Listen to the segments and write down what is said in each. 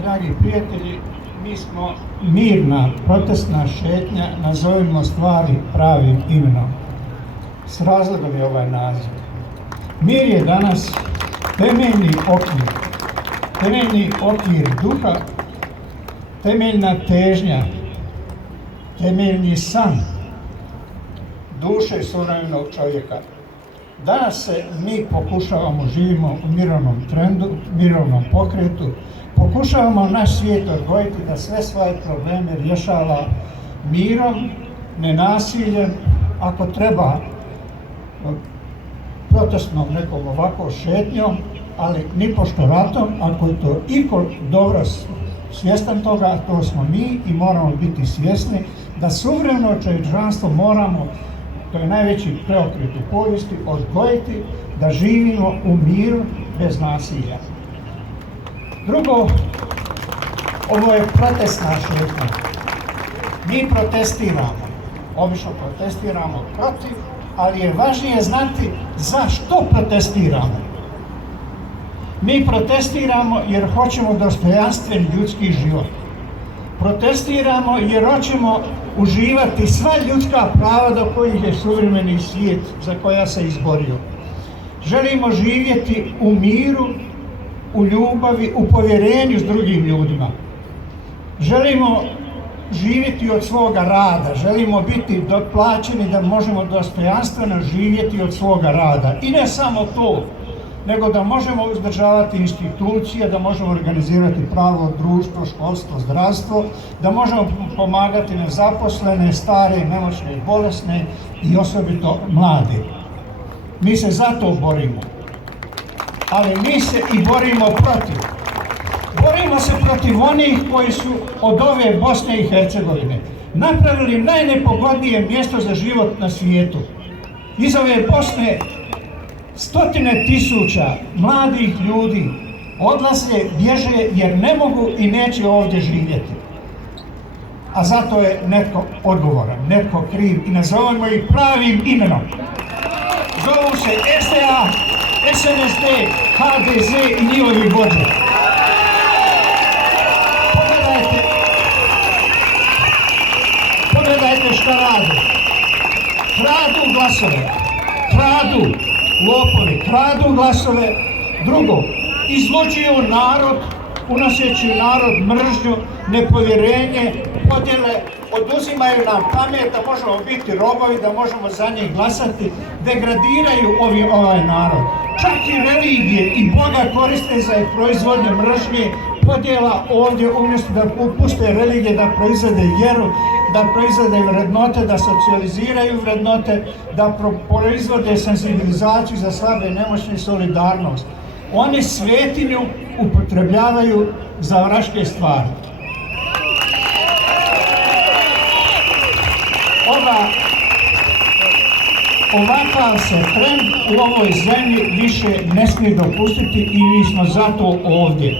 Dragi prijatelji, mi smo mirna protestna šetnja, nazovimo stvari pravim imenom. S razlogom je ovaj naziv. Mir je danas temeljni okvir duha, temeljna težnja, temeljni san duše suvremenog čovjeka. Danas se mi živimo u mirovnom trendu, mirovnom pokretu, pokušavamo naš svijet odgojiti da sve svoje probleme rješava mirom, nenasiljem, ako treba protestnom nekom ovako šetnjom, ali nipošto ratom. Ako je to iko dobro svjestan toga, to smo mi i moramo biti svjesni da suvremeno čovječanstvo moramo, to je najveći preokret u povijesti, odgojiti da živimo u miru bez nasilja. Drugo, ovo je protestna šetnja. Mi protestiramo, obično protestiramo protiv, ali je važnije znati zašto protestiramo. Mi protestiramo jer hoćemo dostojanstven ljudski život. Protestiramo jer hoćemo uživati sva ljudska prava do kojih je suvremeni svijet za koja se izborio. Želimo živjeti u miru, u ljubavi, u povjerenju s drugim ljudima. Želimo živjeti od svoga rada, želimo biti plaćeni da možemo dostojanstveno živjeti od svoga rada. I ne samo to, nego da možemo uzdržavati institucije, da možemo organizirati pravo društvo, školstvo, zdravstvo, da možemo pomagati nezaposlene, stare, nemoćne i bolesne i osobito mlade. Mi se za to borimo, ali mi se i borimo protiv. Borimo se protiv onih koji su od ove Bosne i Hercegovine napravili najnepogodnije mjesto za život na svijetu. Iz ove Bosne stotine tisuća mladih ljudi odlaze, bježe jer ne mogu i neće ovdje živjeti. A zato je netko odgovoran, netko kriv i nazovemo ih pravim imenom. Zovu se SDA, SNSD, HDZ i njihovi vođe. Pogledajte šta rade. Kradu glasove, kradu lopovi, kradu glasove. Drugo, izlučuju narod, unoseći narod mržnju, nepovjerenje, podjele, oduzimaju nam pamet da možemo biti robovi, da možemo za njih glasati, degradiraju ovaj narod. Čak i religije i Boga koriste za proizvodnje mržnje, podjela ovdje, umjesto da puste religije da proizvede vjeru, da proizvode vrednote, da socijaliziraju vrednote, da proizvode senzibilizaciju za slabe, nemoćne i solidarnost. Oni svetinju upotrebljavaju za vraške stvari. Ovakav se trend u ovoj zemlji više ne smije dopustiti i mi smo zato ovdje.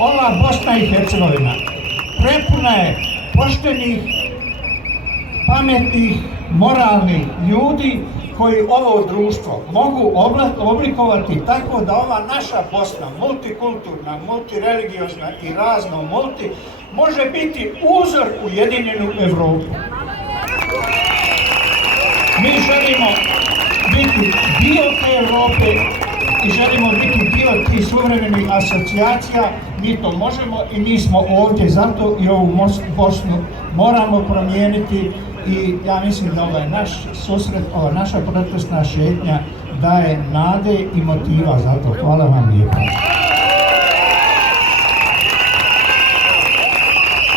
Ova Bosna i Hercegovina prepuna je poštenih, pametnih, moralnih ljudi koji ovo društvo mogu oblikovati tako da ova naša Bosna, multikulturna, multireligiozna i razno može biti uzor ujedinjenu Evropu. Mi želimo biti dio te Europe i želimo biti dio tih suvremenih asocijacija. Mi to možemo i mi smo ovdje zato i ovu Bosnu moramo promijeniti i ja mislim da ovaj naš susret, ova naša protestna šetnja daje nade i motiva za to. Hvala vam lijepo.